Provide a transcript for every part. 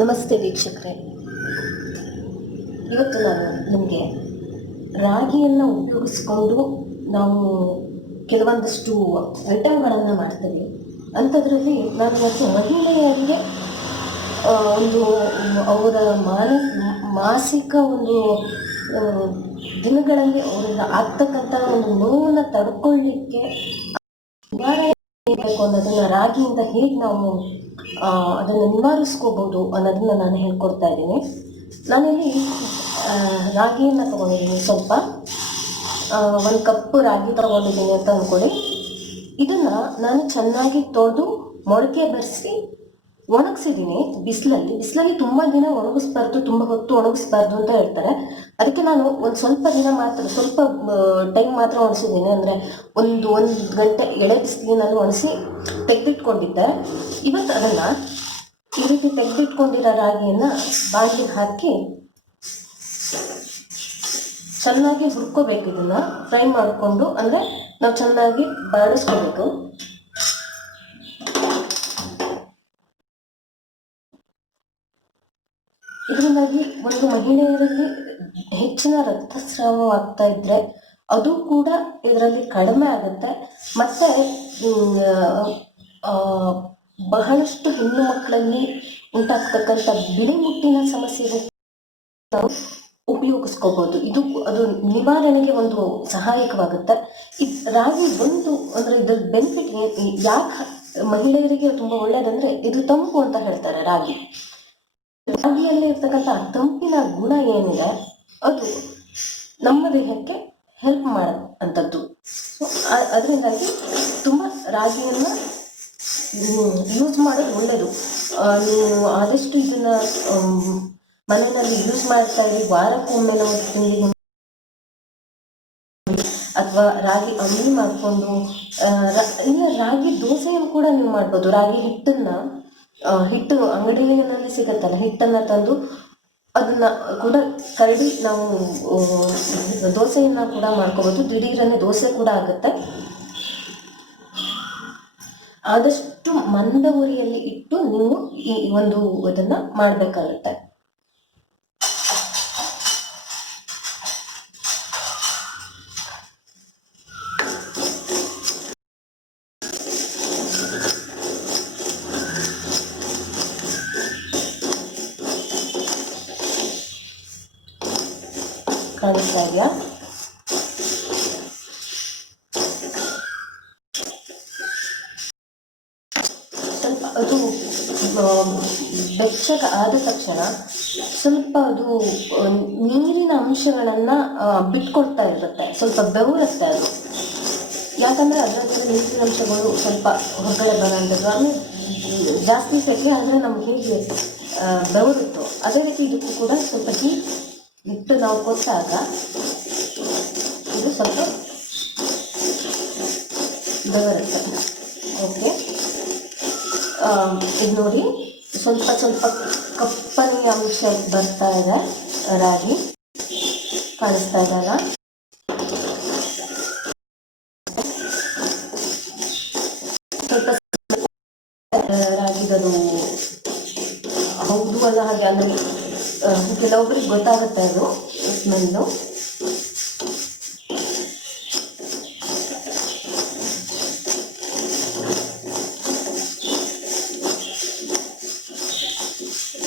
ನಮಸ್ತೆ ವೀಕ್ಷಕರೇ. ಇವತ್ತು ನಾನು ನಿಮಗೆ ರಾಗಿಯನ್ನು ಉಪಯೋಗಿಸ್ಕೊಂಡು ನಾವು ಕೆಲವೊಂದಷ್ಟು ಐಟಮ್ಗಳನ್ನು ಮಾಡ್ತೀವಿ. ಅಂಥದ್ರಲ್ಲಿ ನಾನು ಇವತ್ತು ಮಹಿಳೆಯರಿಗೆ ಒಂದು ಅವರ ಮಾಸಿಕ ಒಂದು ದಿನಗಳಲ್ಲಿ ಅವರಿಂದ ಆಗ್ತಕ್ಕಂಥ ಒಂದು ನೋವನ್ನು ತಡ್ಕೊಳ್ಳಿಕ್ಕೆ ನಿವಾರಣೆ ಬೇಕು ಅನ್ನೋದನ್ನು ರಾಗಿಯಿಂದ ಹೇಗೆ ನಾವು ಅದನ್ನು ನಿವಾರಿಸ್ಕೋಬೋದು ಅನ್ನೋದನ್ನ ನಾನು ಹೇಳ್ಕೊಡ್ತಾ ಇದ್ದೀನಿ. ನಾನಿಲ್ಲಿ ರಾಗಿಯನ್ನು ತೊಗೊಂಡಿದ್ದೀನಿ. ಸ್ವಲ್ಪ 1 ಕಪ್ ರಾಗಿ ತೊಗೊಂಡಿದ್ದೀನಿ ಅಂತ ಅಂದ್ಕೊಳ್ಳಿ. ಇದನ್ನು ನಾನು ಚೆನ್ನಾಗಿ ತೊಳೆದು ಮೊಳಕೆ ಬರೆಸಿ ಒಣಗಿಸಿದ್ದೀನಿ ಬಿಸಿಲಲ್ಲಿ ತುಂಬ ದಿನ ಒಣಗಿಸ್ಬಾರ್ದು, ತುಂಬ ಹೊತ್ತು ಒಣಗಿಸ್ಬಾರ್ದು ಅಂತ ಹೇಳ್ತಾರೆ. ಅದಕ್ಕೆ ನಾನು ಒಂದು ಸ್ವಲ್ಪ ದಿನ ಮಾತ್ರ, ಸ್ವಲ್ಪ ಟೈಮ್ ಮಾತ್ರ ಒಣಗಿಸಿದ್ದೀನಿ. ಅಂದರೆ ಒಂದು ಗಂಟೆ ಎಳೆ ಬಿಸಿಲಿನಲ್ಲಿ ಒಣಗಿಸಿ ತೆಗೆದಿಟ್ಕೊಂಡಿದ್ದೆ. ಇವತ್ತು ಅದನ್ನು ಈ ರೀತಿ ತೆಗೆದಿಟ್ಕೊಂಡಿರೋ ರಾಗಿಯನ್ನು ಬಾಣಲಿಗೆ ಹಾಕಿ ಚೆನ್ನಾಗಿ ಹುರ್ಕೋಬೇಕು. ಇದನ್ನು ಫ್ರೈ ಮಾಡಿಕೊಂಡು, ಅಂದರೆ ನಾವು ಚೆನ್ನಾಗಿ ಬಾಡಿಸ್ಕೋಬೇಕು. ಇದರಿಂದಾಗಿ ಒಂದು ಮಹಿಳೆಯರಲ್ಲಿ ಹೆಚ್ಚಿನ ರಕ್ತಸ್ರಾವವಾಗ್ತಾ ಇದ್ರೆ ಅದು ಕೂಡ ಇದರಲ್ಲಿ ಕಡಿಮೆ ಆಗುತ್ತೆ. ಮತ್ತೆ ಬಹಳಷ್ಟು ಹೆಣ್ಣು ಮಕ್ಕಳಲ್ಲಿ ಉಂಟಾಗ್ತಕ್ಕಂಥ ಬಿಳಿ ಮುಟ್ಟಿನ ಸಮಸ್ಯೆಗೆ ನಾವು ಉಪಯೋಗಿಸ್ಕೋಬಹುದು. ಅದು ನಿವಾರಣೆಗೆ ಒಂದು ಸಹಾಯಕವಾಗುತ್ತೆ. ಈ ರಾಗಿ ಅಂದರೆ ಇದ್ರ ಬೆನಿಫಿಟ್ ಯಾಕೆ ಮಹಿಳೆಯರಿಗೆ ತುಂಬ ಒಳ್ಳೇದಂದ್ರೆ, ಇದು ತಂಪು ಅಂತ ಹೇಳ್ತಾರೆ. ರಾಗಿಯಲ್ಲಿ ಇರ್ತಕ್ಕಂಥ ತಂಪಿನ ಗುಣ ಏನಿದೆ ಅದು ನಮ್ಮ ದೇಹಕ್ಕೆ ಹೆಲ್ಪ್ ಮಾಡೋಂಥದ್ದು. ಸೊ ಅದರಿಂದಾಗಿ ತುಂಬ ರಾಗಿಯನ್ನು ಯೂಸ್ ಮಾಡೋದು ಒಳ್ಳೆಯದು. ನೀವು ಆದಷ್ಟು ಇದನ್ನು ಮನೆಯಲ್ಲಿ ಯೂಸ್ ಮಾಡ್ತಾ ಇರಿ. ವಾರಕ್ಕೊಮ್ಮೆ ನಾವು ತಿಂಗಳಿಗೆ ಅಥವಾ ರಾಗಿ ಅಂಬಲಿ ಮಾಡಿಕೊಂಡು, ಇಲ್ಲ ರಾಗಿ ದೋಸೆಯನ್ನು ಕೂಡ ನೀವು ಮಾಡ್ಬೋದು. ರಾಗಿ ಹಿಟ್ಟು ಅಂಗಡಿಯಲ್ಲಿ ಸಿಗುತ್ತಲ್ಲ, ಹಿಟ್ಟನ್ನು ತಂದು ಅದನ್ನ ಕೂಡ ಕರಡಿ ನಾವು ದೋಸೆಯನ್ನು ಕೂಡ ಮಾಡ್ಕೋಬೋದು. ದಿಢೀರನೆ ದೋಸೆ ಕೂಡ ಆಗುತ್ತೆ. ಆದಷ್ಟು ಮಂದ ಉರಿಯಲ್ಲಿ ಇಟ್ಟು ನೀವು ಈ ಇದನ್ನ ಮಾಡಬೇಕಾಗುತ್ತೆ. ಕಾಣಿಸ್ತಾ ಇದೆಯಾ? ಸ್ವಲ್ಪ ಅದು ಬೆಚ್ಚಗೆ ಆದ ತಕ್ಷಣ ಸ್ವಲ್ಪ ಅದು ನೀರಿನ ಅಂಶಗಳನ್ನು ಬಿಟ್ಕೊಳ್ತಾ ಇರುತ್ತೆ. ಸ್ವಲ್ಪ ಬೆವರುತ್ತೆ ಅದು. ಯಾಕಂದರೆ ಅದರಲ್ಲಿ ನೀರಿನ ಅಂಶಗಳು ಸ್ವಲ್ಪ ಹೊರಗಡೆ ಬರೋಂಥದ್ದು. ಆಮೇಲೆ ಜಾಸ್ತಿ ಸೆಕೆ ಆದರೆ ನಮ್ಗೆ ಹೇಗೆ ಬೆವರುತ್ತೋ ಅದೇ ರೀತಿ ಇದಕ್ಕೂ ಕೂಡ ಸ್ವಲ್ಪ ಇಟ್ಟು ನಾವು ಕೊಟ್ಟಾಗ ಇದು ಸ್ವಲ್ಪ ಬೆವರುತ್ತೆ. ಓಕೆ, ಇದು ನೋಡಿ, ಸ್ವಲ್ಪ ಕಪ್ಪನೆ ಅಂಶ ಬರ್ತಾ ಇದೆ. ರಾಗಿ ಕಾಣಿಸ್ತಾ ಇದೆಯಲ್ಲ? ಸ್ವಲ್ಪ ರಾಗಿಗದು ಹೌದು ಅಲ್ಲ ಹಾಗೆ, ಅಂದರೆ ಕೆಲವೊಬ್ಬರಿಗೆ ಗೊತ್ತಾಗುತ್ತೆ ಅದು ಸ್ಮೆಲ್ಲು.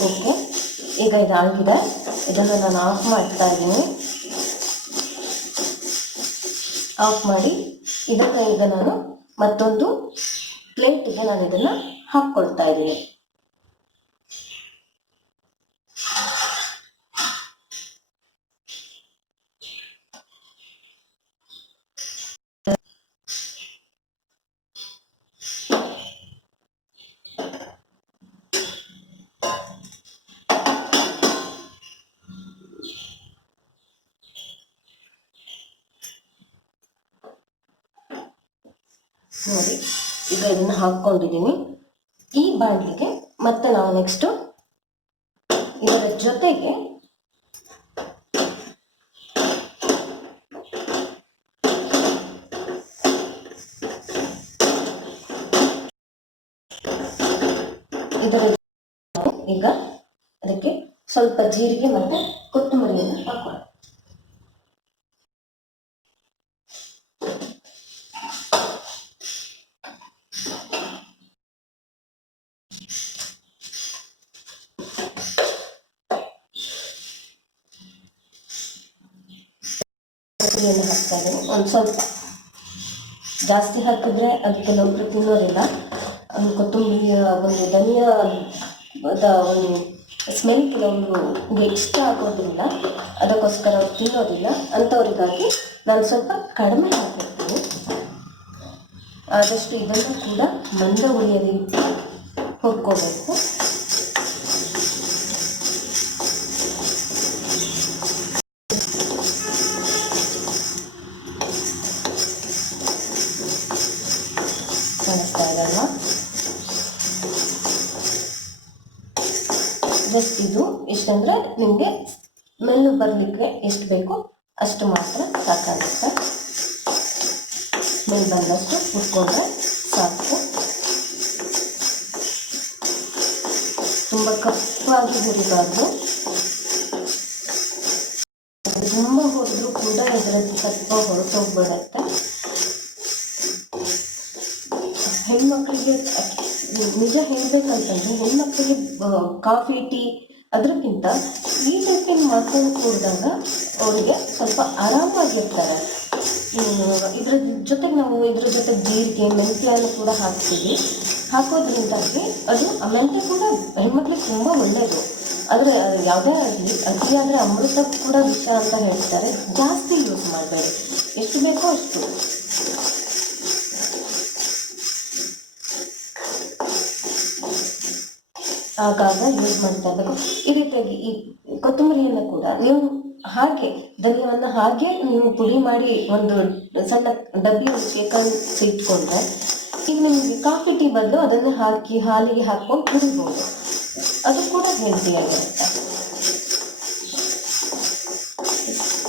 ಓಕೆ, ಈಗ ಇದಾಗಿದೆ. ಇದನ್ನು ನಾನು ಆಫ್ ಮಾಡ್ತಾ ಇದ್ದೀನಿ. ಆಫ್ ಮಾಡಿ ಈಗ ನಾನು ಮತ್ತೊಂದು ಪ್ಲೇಟಿಗೆ ನಾನು ಇದನ್ನು ಹಾಕ್ಕೊಳ್ತಾ ಇದ್ದೀನಿ. ನೋಡಿ, ಈಗ ಇದನ್ನು ಹಾಕ್ಕೊಂಡಿದ್ದೀನಿ ಈ ಬಾಣಲಿಗೆ. ಮತ್ತೆ ನಾವು ನೆಕ್ಸ್ಟ್ ಇದರ ಜೊತೆಗೆ ಇದರ ಈಗ ಅದಕ್ಕೆ ಸ್ವಲ್ಪ ಜೀರಿಗೆ ಮತ್ತೆ ಕೊತ್ತಂಬರಿಯನ್ನು ಹಾಕೋಣ. ಹಾಕ್ತಾ ಇದ್ದೀನಿ. ಒಂದು ಸ್ವಲ್ಪ ಜಾಸ್ತಿ ಹಾಕಿದ್ರೆ ಅದು ಕೆಲವೊಬ್ರು ತಿನ್ನೋದಿಲ್ಲ. ಒಂದು ಕೊತ್ತಂಬರಿಯ ಒಂದು ಧನಿಯಾದ ಒಂದು ಸ್ಮೆಲ್ ಕೆಲವೊಬ್ರು ಇಷ್ಟ ಆಗೋದ್ರಿಂದ ಅದಕ್ಕೋಸ್ಕರ ಅವ್ರು ತಿನ್ನೋದಿಲ್ಲ. ಅಂಥವ್ರಿಗಾಗಿ ನಾನು ಸ್ವಲ್ಪ ಕಡಿಮೆ ಹಾಕಿರ್ತೀನಿ. ಆದಷ್ಟು ಇದನ್ನು ಕೂಡ ಮಂದ ಉರಿಯಲ್ಲಿ ಹುರ್ಕೋಬೇಕು. ಕಾಣಿಸ್ತಾ ಇದಲ್ಲ, ಜಸ್ಟ್ ಇದು ಇಷ್ಟಂದ್ರೆ ನಿಮಗೆ ಮೆಲ್ಲು ಬರಲಿಕ್ಕೆ ಎಷ್ಟು ಬೇಕೋ ಅಷ್ಟು ಮಾತ್ರ ಸಾಕಾಗುತ್ತೆ. ಸ್ಮೆಲ್ ಬಂದಷ್ಟು ಹುರ್ಕೊಂಡ್ರೆ ಸಾಕು. ತುಂಬ ಕಪ್ಪಾಗಿ ಹುರಿಬಾರ್ದು. ತುಂಬ ಹುರಿದ್ರೂ ಕೂಡ ಇದರ ಸತ್ವ ಹೊರಟೋಗ್ಬಿಡತ್ತೆ. ಹೆಣ್ಮಕ್ಳಿಗೆ ನಿಜ ಹೇಳ್ಬೇಕಂತಂದ್ರೆ ಹೆಣ್ಮಕ್ಳಿಗೆ ಕಾಫಿ ಟೀ ಅದಕ್ಕಿಂತ ಈ ಟೈಪಿನ ಮಾಡ್ಕೊಂಡು ಕುಡಿದಾಗ ಅವರಿಗೆ ಸ್ವಲ್ಪ ಆರಾಮಾಗಿರ್ತಾರೆ. ಇದ್ರ ಜೊತೆಗೆ ನಾವು ಇದ್ರ ಜೊತೆಗೆ ಜೀರಿಗೆ ಮೆಂತ್ಯನೂ ಕೂಡ ಹಾಕ್ತೀವಿ. ಹಾಕೋದ್ರಿಂದಾಗಿ ಅದು ಮೆಂತ್ಯ ಕೂಡ ಹೆಣ್ಮಕ್ಳಿಗೆ ತುಂಬ ಒಳ್ಳೆಯದು. ಆದರೆ ಯಾವುದೇ ಆಗಲಿ ಅತಿಯಾದರೆ ಅಮೃತ ಕೂಡ ವಿಷ ಅಂತ ಹೇಳ್ತಾರೆ. ಜಾಸ್ತಿ ಯೂಸ್ ಮಾಡಬೇಡಿ, ಎಷ್ಟು ಬೇಕೋ ಅಷ್ಟು. ಆಗಾಗ ಯೂಸ್ ಮಾಡ್ತಾ ಇರಬೇಕು. ಈ ರೀತಿಯಾಗಿ ಈ ಕೊತ್ತಂಬರಿಯನ್ನು ಕೂಡ ನೀವು ಹಾಗೆ ಧನಿಯವನ್ನು ಹಾಗೆ ನೀವು ಪುಡಿ ಮಾಡಿ ಒಂದು ಸಣ್ಣ ಡಬ್ಬಿಯನ್ನು ಶೇಖರಿಸಿ ಇಟ್ಕೊಂಡ್ರೆ ಈಗ ನಿಮಗೆ ಕಾಫಿ ಟೀ ಬದಲು ಅದನ್ನು ಹಾಕಿ ಹಾಲಿಗೆ ಹಾಕ್ಕೊಂಡು ಕುಡಿಬೋದು. ಅದು ಕೂಡ ಹೆಲ್ತಿಯಾಗಿರುತ್ತೆ.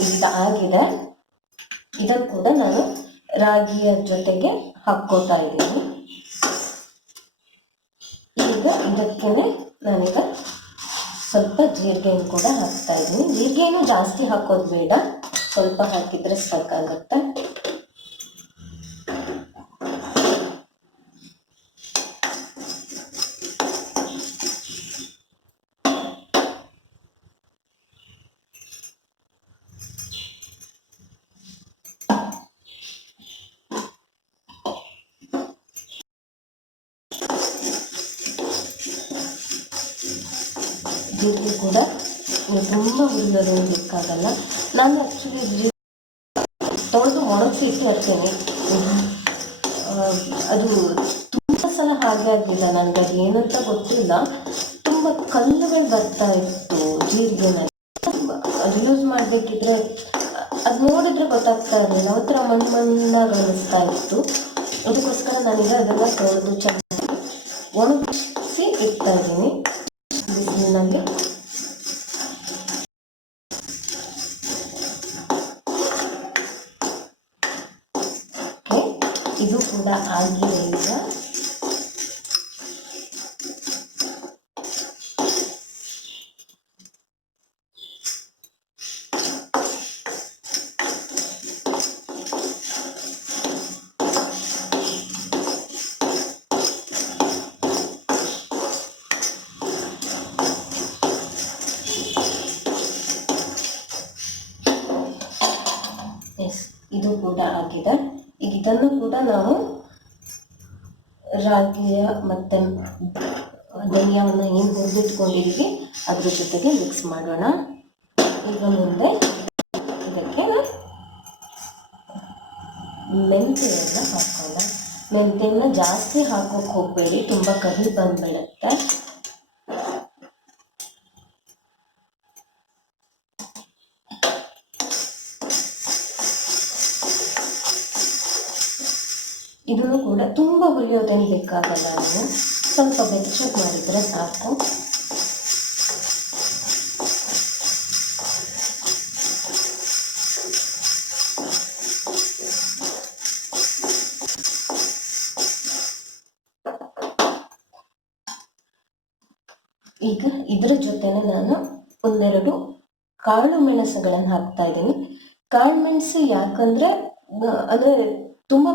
ಈಗ ಆಗಿದೆ. ಇದನ್ನು ಕೂಡ ನಾನು ರಾಗಿಯ ಜೊತೆಗೆ ಹಾಕ್ಕೋತಾ ಇದ್ದೀನಿ. ಈಗ ಇದಕ್ಕೇನೆ ನಾನೀಗ ಸ್ವಲ್ಪ ಜೀರಿಗೆಯನ್ನು ಕೂಡ ಹಾಕ್ತಾ ಇದ್ದೀನಿ. ಜೀರಿಗೆಯನ್ನು ಜಾಸ್ತಿ ಹಾಕೋದು ಬೇಡ, ಸ್ವಲ್ಪ ಹಾಕಿದ್ರೆ ಸಾಕಾಗುತ್ತೆ. ಜೀರಿಗೆ ಕೂಡ ತುಂಬ ಹುರಿಯೋದು ಬೇಕಾಗಲ್ಲ. ನಾನು ಆ್ಯಕ್ಚುಲಿ ಜೀರಿಗೆ ತೊಳೆದು ಒಣಗಿಸಿ ಇಟ್ಟಿರ್ತೀನಿ. ಅದು ತುಂಬ ಸಲ ಹಾಗೆ ಆಗಲಿಲ್ಲ ನನಗೆ, ಅದು ಏನಂತ ಗೊತ್ತಿಲ್ಲ. ತುಂಬ ಕಲ್ಲುಗಳು ಬರ್ತಾ ಇತ್ತು ಜೀರಿಗೆನಲ್ಲಿ. ಅದು ಯೂಸ್ ಮಾಡಬೇಕಿದ್ರೆ ಅದು ನೋಡಿದ್ರೆ ಗೊತ್ತಾಗ್ತಾ ಇರಲಿಲ್ಲ, ಒಂಥರ ಮಣ್ಣಾಗಿ ಅನ್ನಿಸ್ತಾ ಇತ್ತು. ಅದಕ್ಕೋಸ್ಕರ ನಾನೀಗ ಅದನ್ನು ತೊಳೆದು ಚೆನ್ನಾಗಿ ಒಣಗಿಸಿ ಇಡ್ತಾ ಇದ್ದೀನಿ ಬಿಸಿಲಿನಲ್ಲಿ. ಇದು ಕೂಡ ಆಗಿದೆ. ಈಗ ಇದು ಕೂಡ ಆಗಿದೆ. ಈಗ ಇದನ್ನು ಕೂಡ ನಾವು ರಾಗಿಯ ಮತ್ತು ಧನಿಯಾವನ್ನು ಏನು ಹುರಿದಿಟ್ಕೊಂಡಿದ್ದೀವಿ ಅದ್ರ ಜೊತೆಗೆ ಮಿಕ್ಸ್ ಮಾಡೋಣ. ಈಗ ಮುಂದೆ ಇದಕ್ಕೆ ಮೆಂತ್ಯೆಯನ್ನು ಹಾಕೋಣ. ಮೆಂತ್ಯೆಯನ್ನು ಜಾಸ್ತಿ ಹಾಕೋಕೆ ಹೋಗಬೇಡಿ, ತುಂಬ ಕಹಿ ಬಂದ್ಬಿಡುತ್ತೆ. ಇದನ್ನು ಕೂಡ ತುಂಬ ಹುರಿಯೋದೇನು ಬೇಕಾಗಲ್ಲ, ನೀವು ಸ್ವಲ್ಪ ಬೆಚ್ಚಗೆ ಮಾಡಿದರೆ ಸಾಕು. ಈಗ ಇದರ ಜೊತೆನೆ ನಾನು ಒಂದೆರಡು ಕಾಳು ಮೆಣಸುಗಳನ್ನು ಹಾಕ್ತಾ ಇದ್ದೀನಿ. ಕಾಳು ಮೆಣಸು ಯಾಕಂದ್ರೆ ಅಂದ್ರೆ ತುಂಬಾ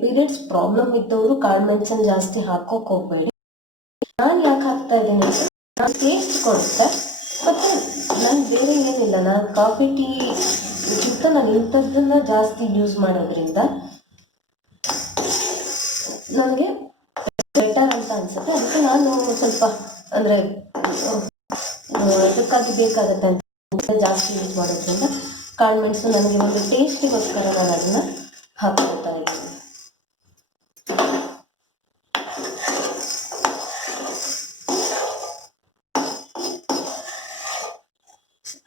ಪೀರಿಯಡ್ಸ್ ಪ್ರಾಬ್ಲಮ್ ಇದ್ದವರು ಕಾಳು ಮೆಣಸನ್ನು ಜಾಸ್ತಿ ಹಾಕೋಕ್ ಹೋಗ್ಬೇಡಿ. ನಾನು ಯಾಕೆ ಹಾಕ್ತಾ ಇದ್ದೀನಿ ಅಂದ್ರೆ ನಾನು ಟೇಸ್ಟ್ ಕೊಡುತ್ತೆ, ಮತ್ತೆ ನಾನು ಬೇರೆ ಏನಿಲ್ಲ, ನಾನು ಕಾಫಿ ಟೀ ಗಿಂತ ನಾನು ಇಂಥದ್ದನ್ನ ಜಾಸ್ತಿ ಯೂಸ್ ಮಾಡೋದ್ರಿಂದ ನನಗೆ ಬೆಟರ್ ಅಂತ ಅನ್ಸುತ್ತೆ. ಅದಕ್ಕೆ ನಾನು ಸ್ವಲ್ಪ ಅಂದ್ರೆ ಇದಕ್ಕಾಗಿ ಬೇಕಾಗತ್ತೆ ಅಂತ ಜಾಸ್ತಿ ಯೂಸ್ ಮಾಡೋದ್ರಿಂದ ಕಾಳು ಮೆಣಸು ನನಗೆ ಒಂದು ಟೇಸ್ಟಿಗೋಸ್ಕರ ನಾನು ಅದನ್ನ ಹಾಕ್ಕೊಳ್ತಾ ಇದ್ದೀನಿ.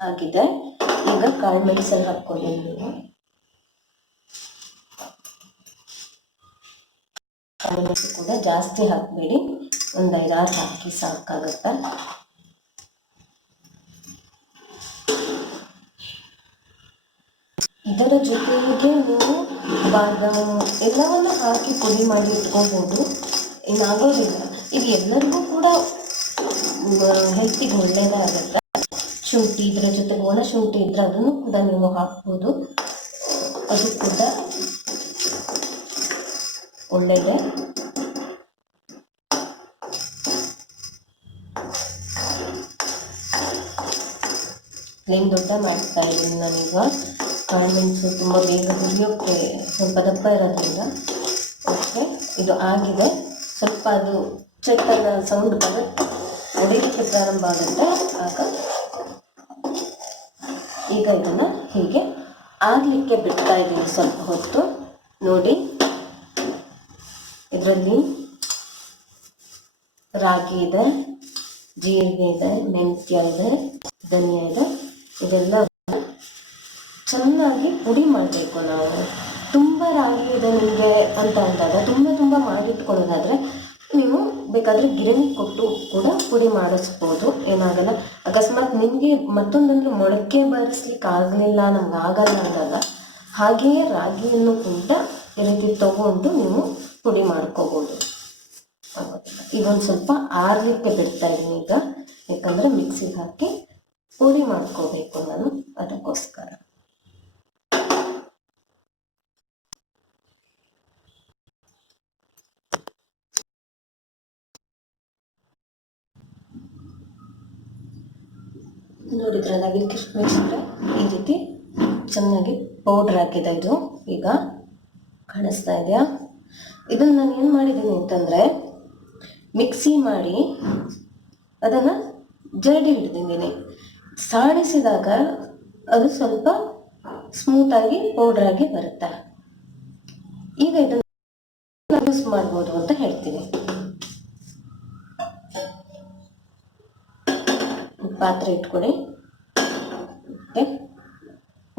ಆಗಿದೆ. ಈಗ ಕಾಳು ಮೆಣಸನ್ನು ಹಾಕ್ಕೊಂಡಿದ್ದೀನಿ. ಕಾಳು ಮೆಣಸು ಕೂಡ ಜಾಸ್ತಿ ಹಾಕಬೇಡಿ, ಒಂದು 5-6 ಹಾಕಿ ಸಾಕಾಗುತ್ತೆ. ಇದರ ಜೊತೆಗೆ ನೀವು ಬಾದಾಮ್ ಎಲ್ಲವನ್ನು ಹಾಕಿ ಪುಡಿ ಮಾಡಿ ಇಟ್ಕೋಬಹುದು, ಏನಾಗೋದಿಲ್ಲ. ಇದು ಎಲ್ಲರಿಗೂ ಕೂಡ ಹೆಲ್ತಿಗೆ ಒಳ್ಳೆಯದಾಗುತ್ತೆ. ಶುಂಠಿ, ಇದರ ಜೊತೆಗೆ ಒಣ ಶುಂಠಿ ಇದ್ರೆ ಅದನ್ನು ಕೂಡ ನೀವು ಹಾಕ್ಬೋದು, ಅದು ಕೂಡ ಒಳ್ಳೆಯದೇ. ಫ್ಲೇಮ್ ದೊಡ್ಡ ಮಾಡ್ತಾ ಇದ್ದೀನಿ ನಾನೀಗ. ಕಾಳು ಮೆಣಸು ತುಂಬ ಬೇಗ ಹುರಿಯೋಕ್ಕೆ ಸ್ವಲ್ಪ ದಪ್ಪ ಇರೋದ್ರಿಂದ. ಓಕೆ, ಇದು ಆಗಿದೆ. ಸ್ವಲ್ಪ ಅದು ಚಟ್ಟನ ಸೌಂಡ್ ಬರುತ್ತೆ, ಹೊಡೆಯೋಕ್ಕೆ ಪ್ರಾರಂಭ ಆಗುತ್ತೆ. ಆಗ ಈಗ ಇದನ್ನು ಹೀಗೆ ಆಗಲಿಕ್ಕೆ ಬಿಡ್ತಾ ಇದ್ದೀನಿ ಸ್ವಲ್ಪ ಹೊತ್ತು. ನೋಡಿ, ಇದರಲ್ಲಿ ರಾಗಿ ಇದೆ, ಜೀರಿಗೆ ಇದೆ, ಮೆಂತ್ಯ ಇದೆ, ಧನಿಯಾ ಇದೆ. ಇದೆಲ್ಲ ಚೆನ್ನಾಗಿ ಪುಡಿ ಮಾಡಬೇಕು ನಾವು. ತುಂಬ ರಾಗಿ ಇದೆ ನಿಮಗೆ ಅಂತ ಅಂದಾಗ ತುಂಬ ಮಾಡಿಟ್ಕೊಳ್ಳೋದಾದರೆ ನೀವು ಬೇಕಾದರೆ ಗಿರಣಿ ಕೊಟ್ಟು ಕೂಡ ಪುಡಿ ಮಾಡಿಸ್ಬೋದು, ಏನಾಗಲ್ಲ. ಅಕಸ್ಮಾತ್ ನಿಮಗೆ ಮತ್ತೊಂದಂದ್ರೆ ಮೊಳಕೆ ಬರಿಸ್ಲಿಕ್ಕೆ ಆಗಲಿಲ್ಲ, ನಮ್ಗೆ ಆಗಲ್ಲ ಅಂದಾಗ ಹಾಗೆಯೇ ರಾಗಿಯನ್ನು ಕೂಡ ಈ ರೀತಿ ತಗೊಂಡು ನೀವು ಪುಡಿ ಮಾಡ್ಕೋಬೋದು. ಇದೊಂದು ಸ್ವಲ್ಪ ಆರಲಿಕ್ಕೆ ಬಿಡ್ತಾ ಇದ್ದೀನಿ ಈಗ, ಯಾಕಂದರೆ ಮಿಕ್ಸಿಗೆ ಹಾಕಿ ಪುಡಿ ಮಾಡ್ಕೋಬೇಕು ನಾನು, ಅದಕ್ಕೋಸ್ಕರ. ನೋಡಿದ್ರಲ್ಲ ವೀಕ್ಷಕರೇ, ಈ ರೀತಿ ಚೆನ್ನಾಗಿ ಪೌಡ್ರ್ ಹಾಕಿದೆ. ಇದು ಈಗ ಕಾಣಿಸ್ತಾ ಇದೆಯಾ? ಇದನ್ನು ನಾನು ಏನು ಮಾಡಿದ್ದೀನಿ ಅಂತಂದರೆ ಮಿಕ್ಸಿ ಮಾಡಿ ಅದನ್ನು ಜರಡಿ ಹಿಡಿದಿದ್ದೀನಿ. ಸಾಣಿಸಿದಾಗ ಅದು ಸ್ವಲ್ಪ ಸ್ಮೂತಾಗಿ ಪೌಡ್ರಾಗಿ ಬರುತ್ತೆ. ಈಗ ಇದನ್ನು ಯೂಸ್ ಮಾಡ್ಬೋದು ಅಂತ ಹೇಳ್ತೀನಿ. ಪಾತ್ರೆ ಇಟ್ಕೊಳ್ಳಿ.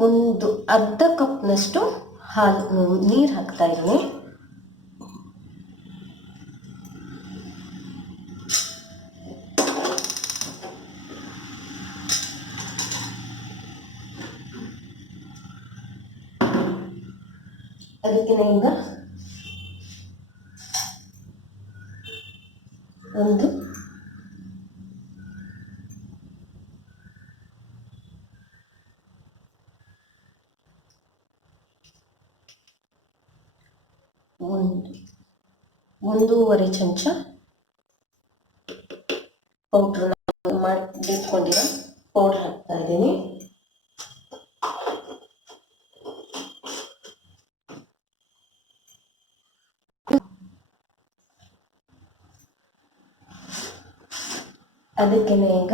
ಒಂದು ಅರ್ಧ ಕಪ್ನಷ್ಟು ನೀರು ಹಾಕ್ತಾ ಇದ್ದೀನಿ. ಅದಕ್ಕೆ ಈಗ ಒಂದು ಒಂದೂವರೆ ಚಮಚ ಪೌಡ್ರ್ ಮಾಡಿಟ್ಕೊಂಡಿರೋ ಪೌಡ್ರ್ ಹಾಕ್ತಾ ಇದ್ದೀನಿ. ಅದಕ್ಕೆ ಈಗ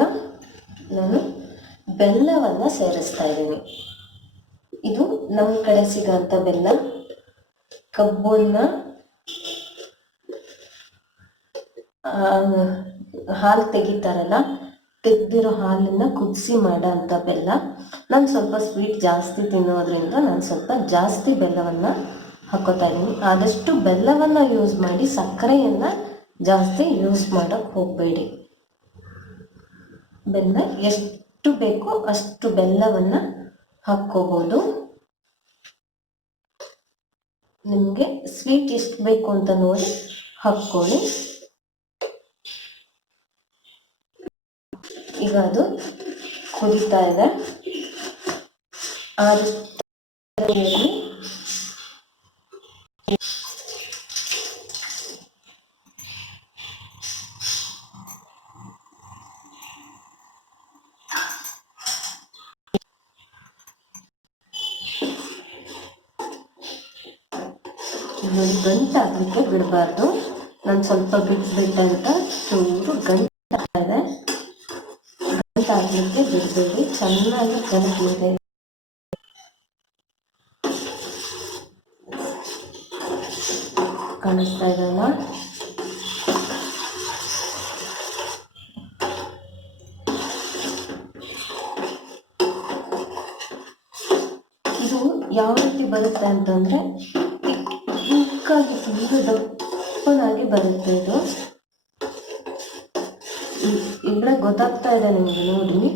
ನಾನು ಬೆಲ್ಲವನ್ನು ಸೇರಿಸ್ತಾ ಇದ್ದೀನಿ. ಇದು ನಮ್ಮ ಕಡೆ ಸಿಗೋಂಥ ಬೆಲ್ಲ. ಕಬ್ಬನ್ನ ಹಾಲು ತೆಗಿತಾರಲ್ಲ, ತೆಗೆದಿರೋ ಹಾಲನ್ನ ಕುದಿಸಿ ಮಾಡೋ ಅಂಥ ಬೆಲ್ಲ. ನಾನು ಸ್ವಲ್ಪ ಸ್ವೀಟ್ ಜಾಸ್ತಿ ತಿನ್ನೋದ್ರಿಂದ ನಾನು ಸ್ವಲ್ಪ ಜಾಸ್ತಿ ಬೆಲ್ಲವನ್ನು ಹಾಕೋತಾ ಇದ್ದೀನಿ. ಆದಷ್ಟು ಬೆಲ್ಲವನ್ನು ಯೂಸ್ ಮಾಡಿ, ಸಕ್ಕರೆಯನ್ನು ಜಾಸ್ತಿ ಯೂಸ್ ಮಾಡೋಕ್ಕೆ ಹೋಗಬೇಡಿ. ಬೆಲ್ಲ ಎಷ್ಟು ಬೇಕೋ ಅಷ್ಟು ಬೆಲ್ಲವನ್ನು ಹಾಕ್ಕೋಬೋದು. ನಿಮಗೆ ಸ್ವೀಟ್ ಎಷ್ಟು ಬೇಕು ಅಂತ ನೋಡಿ ಹಾಕ್ಕೊಳ್ಳಿ. ಈಗ ಅದು ಕುದೀತಾ ಇದೆ. ಆದ ಗಂಟಾಗಲಿಕ್ಕೆ ಬಿಡಬಾರ್ದು. ನಾನು ಸ್ವಲ್ಪ ಬಿಟ್ಬಿಟ್ಟೆ ಅಂತ ಚೂರು ಗಂಟಾಗಿದೆ. ಗಂಟಾಗಲಿಕ್ಕೆ ಬಿಡಬೇಡಿ, ಚೆನ್ನಾಗಿ ಕಲಿತಿದೆ. ಕಾಣಿಸ್ತಾ ಇದಲ್ಲ? ಇದು ಯಾವ ರೀತಿ ಬರುತ್ತೆ ಅಂತಂದ್ರೆ ಚಿಕ್ಕಾಗಿ ಈಗ ದಪ್ಪನಾಗಿ ಬರುತ್ತೆ. ಇದು ಇದ್ರೆ ಗೊತ್ತಾಗ್ತಾ ಇದೆ ನಿಮ್ಗೆ, ನೋಡಿ.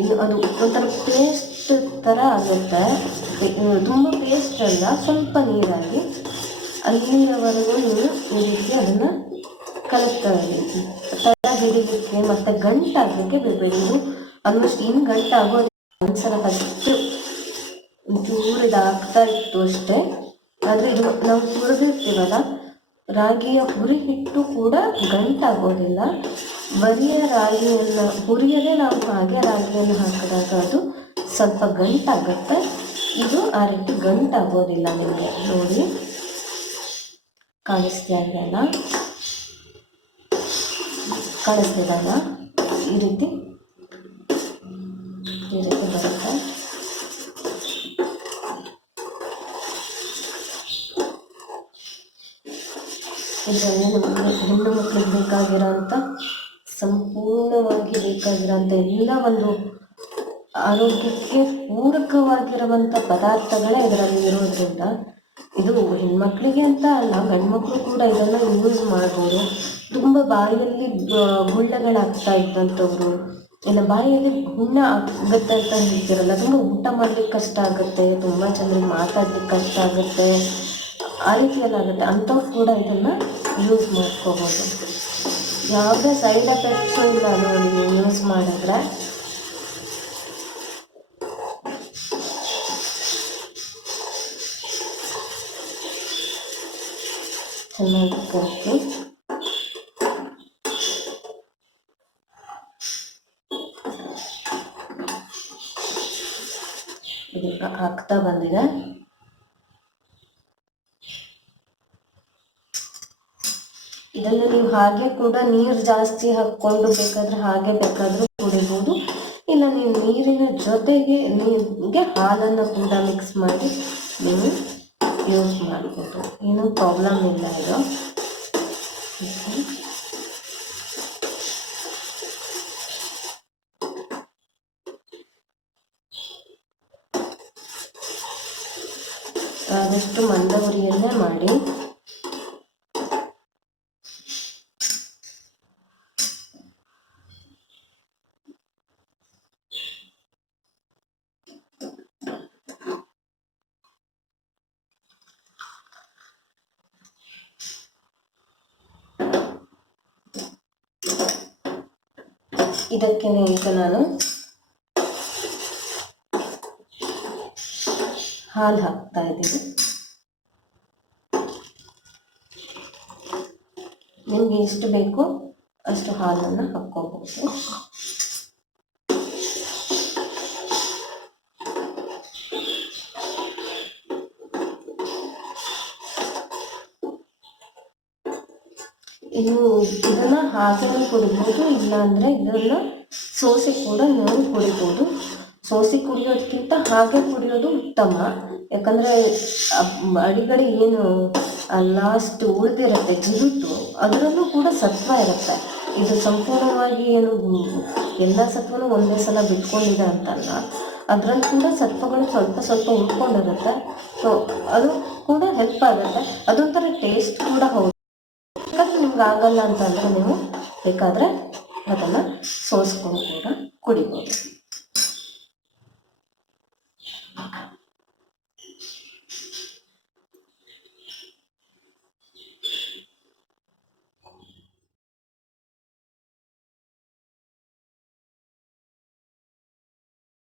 ಇದು ಅದು ಒಂಥರ ಪೇಸ್ಟ್ ತರ ಆಗುತ್ತೆ. ತುಂಬ ಪೇಸ್ಟ್ ಅಲ್ಲ, ಸ್ವಲ್ಪ ನೀರಾಗಿ ಅಲ್ಲಿಯವರೆಗೂ ನೀವು ಈ ರೀತಿ ಅದನ್ನ ಕಲಿಸ್ತಾ ಇರಿ. ತಡ ಹಿಡಿಲಿಕ್ಕೆ ಮತ್ತೆ ಗಂಟಾಗಲಿಕ್ಕೆ ಬಿಡಬೇಡಿ. ಇದು ಆಲ್ಮೋಸ್ಟ್ ಇನ್ನು ಗಂಟಾಗೋದು ಒಂದ್ಸಲ ಫಸ್ಟ್ ಚೂರು ಇದಾಗ್ತಾ ಇತ್ತು ಅಷ್ಟೇ. ಆದರೆ ಇದು ನಾವು ಹುರಿದಿರ್ತೀವಲ್ಲ, ರಾಗಿಯ ಹುರಿ ಹಿಟ್ಟು ಕೂಡ ಗಂಟಾಗೋದಿಲ್ಲ. ಬರಿಯ ರಾಗಿಯನ್ನು ಹುರಿಯದೇ ನಾವು ಹಾಗೆ ರಾಗಿಯನ್ನು ಹಾಕಿದಾಗ ಅದು ಸ್ವಲ್ಪ ಗಂಟಾಗುತ್ತೆ. ಇದು ಆ ರೀತಿ ಗಂಟಾಗೋದಿಲ್ಲ. ನಿಮಗೆ ನೋಡಿ ಕಾಣಿಸ್ತಿದಲ್ಲ, ಕಾಣಿಸ್ತಿದಲ್ಲ? ಈ ರೀತಿ ಬರುತ್ತೆ. ಇದರಲ್ಲಿ ನಮಗೆ ಹೆಣ್ಣು ಮಕ್ಕಳಿಗೆ ಬೇಕಾಗಿರೋಂಥ ಸಂಪೂರ್ಣವಾಗಿ ಬೇಕಾಗಿರೋಂಥ ಎಲ್ಲ ಒಂದು ಆರೋಗ್ಯಕ್ಕೆ ಪೂರಕವಾಗಿರುವಂಥ ಪದಾರ್ಥಗಳೇ ಇದರಲ್ಲಿ ಇರೋದ್ರಿಂದ ಇದು ಹೆಣ್ಮಕ್ಳಿಗೆ ಅಂತ ಅಲ್ಲ, ಗಂಡ್ಮಕ್ಳು ಕೂಡ ಇದನ್ನು ಯೂಸ್ ಮಾಡ್ಬೋದು. ತುಂಬ ಬಾಯಲ್ಲಿ ಗುಳ್ಳೆಗಳಾಗ್ತಾ ಇದ್ದಂಥವ್ರು, ಇಲ್ಲ ಬಾಯಲ್ಲಿ ಹುಣ್ಣ ಆಗುತ್ತೆ ಅಂತ ಹೇಳ್ತಿರಲ್ಲ, ತುಂಬ ಊಟ ಮಾಡ್ಲಿಕ್ಕೆ ಕಷ್ಟ ಆಗುತ್ತೆ, ತುಂಬ ಚೆನ್ನಾಗಿ ಮಾತಾಡ್ಲಿಕ್ಕೆ ಕಷ್ಟ ಆಗುತ್ತೆ, ಆ ರೀತಿಯೆಲ್ಲ ಆಗುತ್ತೆ, ಅಂಥವ್ರು ಕೂಡ ಇದನ್ನು ಯೂಸ್ ಮಾಡ್ಕೋಬೋದು. ಯಾವುದೇ ಸೈಡ್ ಎಫೆಕ್ಟ್ಸು ಇಲ್ಲ ನೋಡಿ ನೀವು ಯೂಸ್ ಮಾಡಿದ್ರೆ. ಚೆನ್ನಾಗಿ ಕಲಿತು ಇದೀಗ ಆಗ್ತಾ ಬಂದಿದೆ. ಇದನ್ನು ನೀವು ಹಾಗೆ ಕೂಡ ನೀರು ಜಾಸ್ತಿ ಹಾಕ್ಕೊಂಡು ಬೇಕಾದ್ರೆ ಹಾಗೆ ಬೇಕಾದರೂ ಕುಡಿಬೋದು. ಇಲ್ಲ ನೀವು ನೀರಿನ ಜೊತೆಗೆ ನಿಮಗೆ ಹಾಲನ್ನು ಕೂಡ ಮಿಕ್ಸ್ ಮಾಡಿ ನೀವು ಯೂಸ್ ಮಾಡ್ಬೋದು, ಏನೂ ಪ್ರಾಬ್ಲಮ್ ಇಲ್ಲ ಇದು. ಆದಷ್ಟು ಮಂದ ಉರಿಯಲ್ಲೇ ಮಾಡಿ. ಇದಕ್ಕೆ ಈಗ ನಾನು ಹಾಲು ಹಾಕ್ತಾ ಇದ್ದೀನಿ. ನಿಮ್ಗೆ ಎಷ್ಟು ಬೇಕೋ ಅಷ್ಟು ಹಾಲನ್ನು ಹಾಕ್ಕೋಬಹುದು. ಇನ್ನು ಇದನ್ನ ಹಾಗೆ ಕುಡಿಬೋದು, ಇಲ್ಲ ಇದನ್ನ ಸೋಸಿ ಕೂಡ ನಾವು ಕುಡಿಬೋದು. ಸೋಸಿ ಕುಡಿಯೋದಕ್ಕಿಂತ ಹಾಗೆ ಕುಡಿಯೋದು ಉತ್ತಮ. ಯಾಕಂದ್ರೆ ಅಡಿಗಡೆ ಏನು ಲಾಸ್ಟ್ ಉಳಿದಿರುತ್ತೆ ಜಿಗುಟು, ಅದರಲ್ಲೂ ಕೂಡ ಸತ್ವ ಇರುತ್ತೆ. ಇದು ಸಂಪೂರ್ಣವಾಗಿ ಏನು ಎಲ್ಲ ಸತ್ವನೂ ಒಂದೇ ಸಲ ಬಿಟ್ಕೊಂಡಿದೆ ಅಂತಲ್ಲ, ಅದರಲ್ಲಿ ಕೂಡ ಸತ್ವಗಳು ಸ್ವಲ್ಪ ಸ್ವಲ್ಪ ಉಳ್ಕೊಂಡಿರುತ್ತೆ. ಸೊ ಅದು ಕೂಡ ಹೆಲ್ಪ್ ಆಗುತ್ತೆ. ಅದೊಂಥರ ಟೇಸ್ಟ್ ಕೂಡ ಹೌದು. ಬೇಕಾದ್ರೆ ನಿಮ್ಗೆ ಆಗಲ್ಲ ಅಂತಂದರೆ ನೀವು ಬೇಕಾದರೆ ಅದನ್ನು ಸೋಸ್ಕೊಂಡು ಕೂಡ ಕುಡಿಬೋದು.